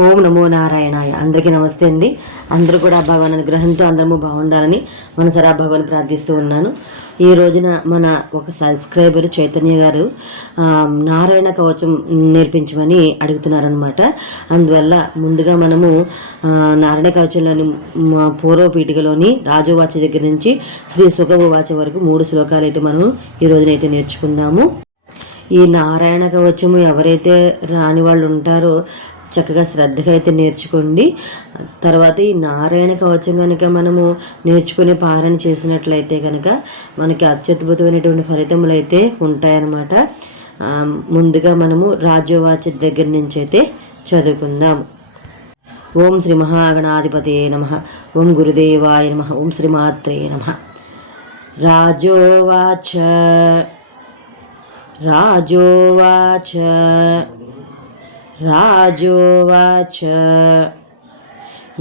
ఓం నమో నారాయణాయ. అందరికీ నమస్తే అండి. అందరూ కూడా భగవాన్ అనుగ్రహంతో అందరము బాగుండాలని మనసరా భగవాన్ ప్రార్థిస్తూ ఉన్నాను. ఈ రోజున మన ఒక సబ్స్క్రైబర్ చైతన్య గారు నారాయణ కవచం నేర్పించమని అడుగుతున్నారనమాట. అందువల్ల ముందుగా మనము నారాయణ కవచంలోని పూర్వ పీఠికలోని రాజోవాచ దగ్గర నుంచి శ్రీ సుఖవాచ వరకు 3 శ్లోకాలు అయితే మనం ఈ రోజునైతే నేర్చుకుందాము. ఈ నారాయణ కవచము ఎవరైతే రాని వాళ్ళు ఉంటారో చక్కగా శ్రద్ధగా అయితే నేర్చుకోండి. తర్వాత ఈ నారాయణ కవచం కనుక మనము నేర్చుకుని పారణ చేసినట్లయితే కనుక మనకి అత్యద్భుతమైనటువంటి ఫలితములు అయితే ఉంటాయన్నమాట. ముందుగా మనము రాజోవాచ దగ్గర నుంచి అయితే చదువుకుందాం. ఓం శ్రీ మహాగణాధిపతే నమః. ఓం గురుదేవాయ నమః. ఓం శ్రీమాత్రే నమః. రాజోవాచ రాజోవాచ రాజోవాచ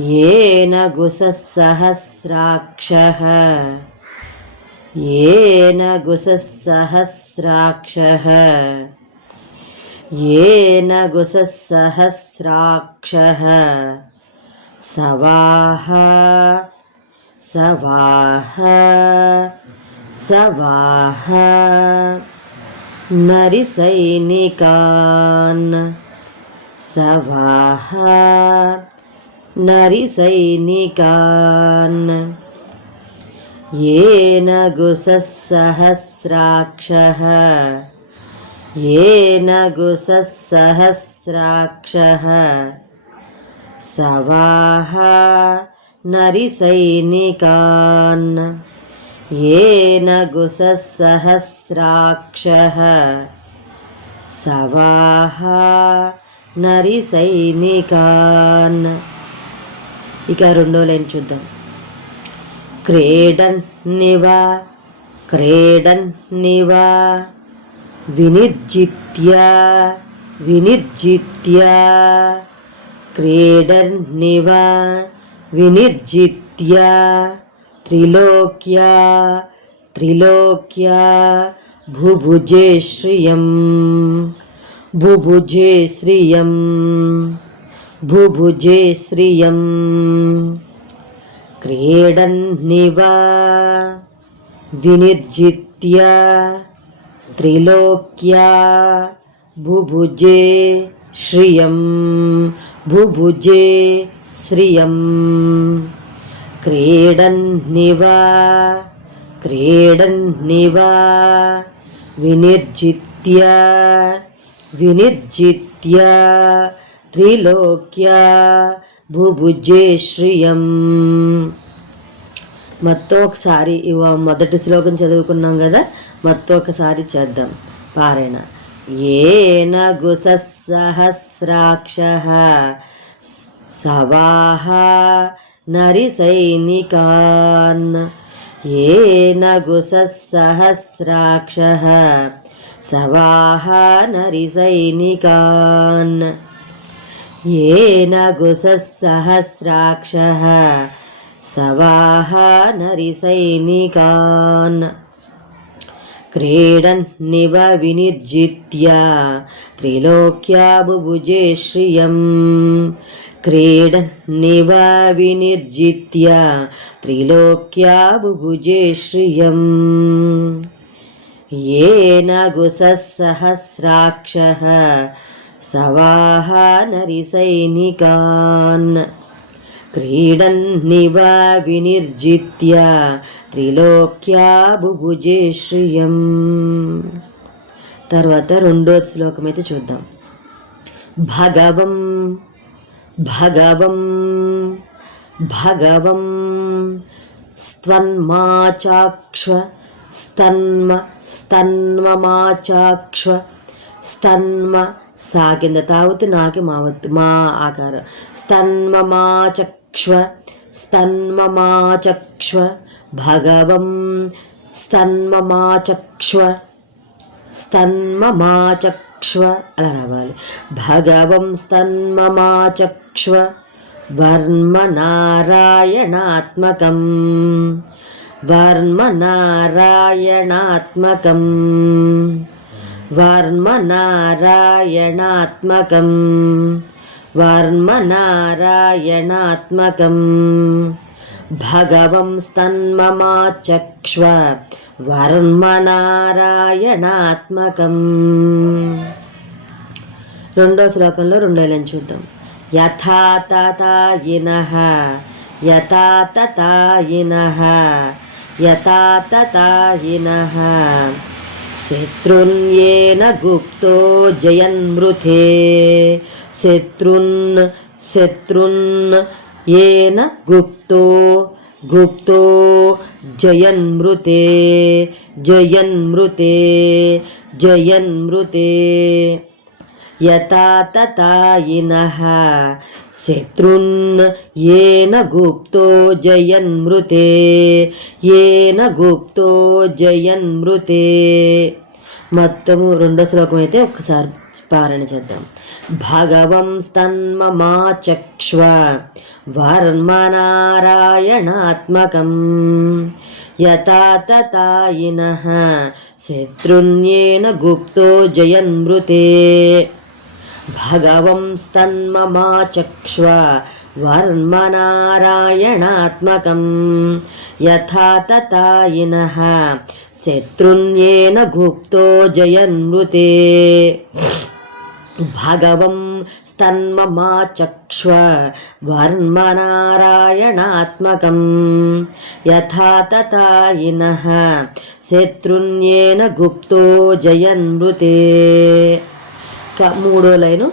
येन गुसहस्राक्षः येन गुसहस्राक्षः येन गुसहस्राक्षः सवाह सवाह सवाह नरिसैनिकान् सवाह नरिसैनिकान् येन गुसहस्राक्षः येन गुसहस्राक्षः सवाह नरिसैनिकान् येन गुसहस्राक्षः सवाह నరిసైనికాన్. ఇక రెండో లైన్ చూద్దాం. క్రీడన్నివ క్రీడన్నివ వినిర్జిత్య వినిర్జిత్య క్రీడన్నివ వినిర్జిత్య త్రిలోక్య త్రిలోక్య భుభుజే శ్రియం భుభుజే శ్రియం భుభుజే శ్రియం క్రీడన్నివ వినిర్జిత్య త్రిలోక్య భుభుజే శ్రియం భుభుజే శ్రియం క్రీడన్నివ క్రీడన్నివ వినిర్జిత్య వినిర్జిత్య త్రిలోక్య భుభుజే శ్రియం. మొత్తం ఒకసారి మొదటి శ్లోకం చదువుకున్నాం కదా, మొత్తం ఒకసారి చేద్దాం పారాయణ. ఏన గుసహస్రాక్షః సవాహ నరిసైనికాన్ ఏన గుసహస్రాక్షః సవాహ నరిసైనికాన్ येन गुसहस्राक्षः सवाह नरिसैनिकान् क्रीडन्निव विनिर्जित्य त्रिलोक्या बुभुजे श्रियं क्रीडन्निव विनिर्जित्य त्रिलोक्या बुभुजे श्रियं येन गुसहस्राक्षः सवाह नरिसैनिकान् क्रीडन्निव विनिर्जित्य त्रिलोक्या बुभुजे श्रियं. తర్వాత రెండో శ్లోకం అయితే చూద్దాం. భగవం భగవం భగవం స్తన్మాచాక్ష్వ స్తన్మ స్తన్మమాచాక్ష్వ స్తన్మ సా కింద తావుతు నాకి మావత్తు మా ఆకారం స్తన్మమాచక్ష్వ స్తన్మమాచక్ష్వ భగవం స్తన్మమాచక్ష్వ స్తన్మమాచక్ష్వ అలా రావాలి. భగవం స్తన్మమాచక్ష్వ వర్మ నారాయణాత్మకం వర్మ నారాయణాత్మకం వర్మ నారాయణాత్మకం వర్మనారాయణాత్మకం భగవంస్తన్మమాచక్ష్వ వర్మనారాయణాత్మకం. రెండో శ్లోకంలో రెండో లైన్ చూద్దాం. యథా తథాయినః యథా తథాయినః యథా తథాయినః శత్రున్యేన గుప్తో జయన్మృతే శత్రున్ ఏన గుప్తో జయన్మృతే యథా తథాయినః శత్రున్ ఏన గుప్తో జయన్మృతే. మొత్తము రెండో శ్లోకం అయితే ఒక్కసారి పారణ చేద్దాం. భగవంస్తన్మమాచక్ష్వ వర్మనారాయణాత్మకం యథా తథాయినః శత్రున్యేన గుప్తో జయన్మృతే. భగవంస్తన్మమాచక్ష్వ వర్మనారాయణాత్మకం యథా తథాయినః శత్రున్యేన గుప్తో జయన్మృతే. భగవంస్తన్మమాచక్ష్వ వర్మనారాయణాత్మకం యథా తథాయినః శత్రున్యేన గుప్తో జయన్మృతే. మూడో లైను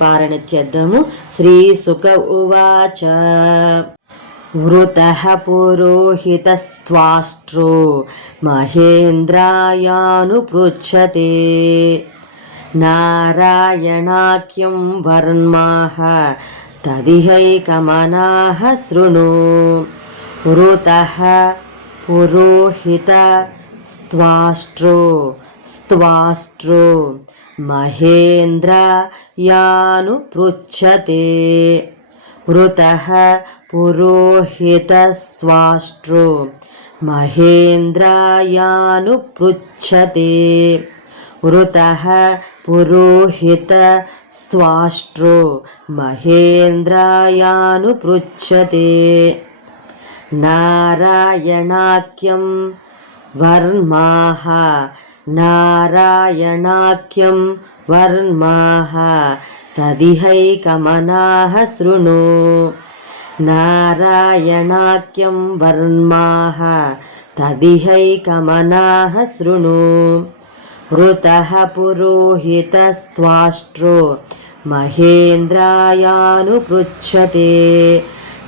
పారణ చేద్దాము. శ్రీ శుక ఉవాచ వృతః పురోహితస్త్వాష్ట్రో మహేంద్రాయానుపృచ్ఛతే నారాయణాఖ్యం వర్మాః తదిహైకమనాః శృణు. వృతః పురోహితస్త్వాష్ట్రో మహేంద్రాయానుపృచ్ఛతే. వృతః పురోహితస్త్వాష్ట్రో మహేంద్రాయానుపృచ్ఛతే. వృతః పురోహితస్త్వాష్ట్రో మహేంద్రాయానుపృచ్ఛతే. నారాయణాఖ్యం వర్మాః తదిహైకమనాః శృణు. నారాయణాఖ్యం వర్మాః తదిహైకమనాః శృణు. వృతః పురోహితస్త్వాష్ట్రో మహేంద్రాయానుపృచ్ఛతే.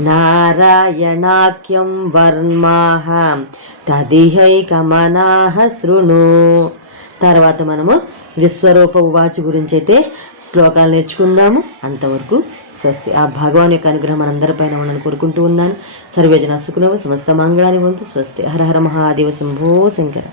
నారాయణాఖ్యం వర్మాః తదిహైకమనాః శృణు. తర్వాత మనము విశ్వరూప ఉవాచ గురించి అయితే శ్లోకాలు నేర్చుకుందాము. అంతవరకు స్వస్తి. ఆ భగవాన్ యొక్క అనుగ్రహం మనందరిపైన ఉండాలని కోరుకుంటూ ఉన్నాను. సర్వేజన సుఖినో సమస్త మంగళాని వంతు. స్వస్తి. హర హర మహాదేవ శంభో శంకర.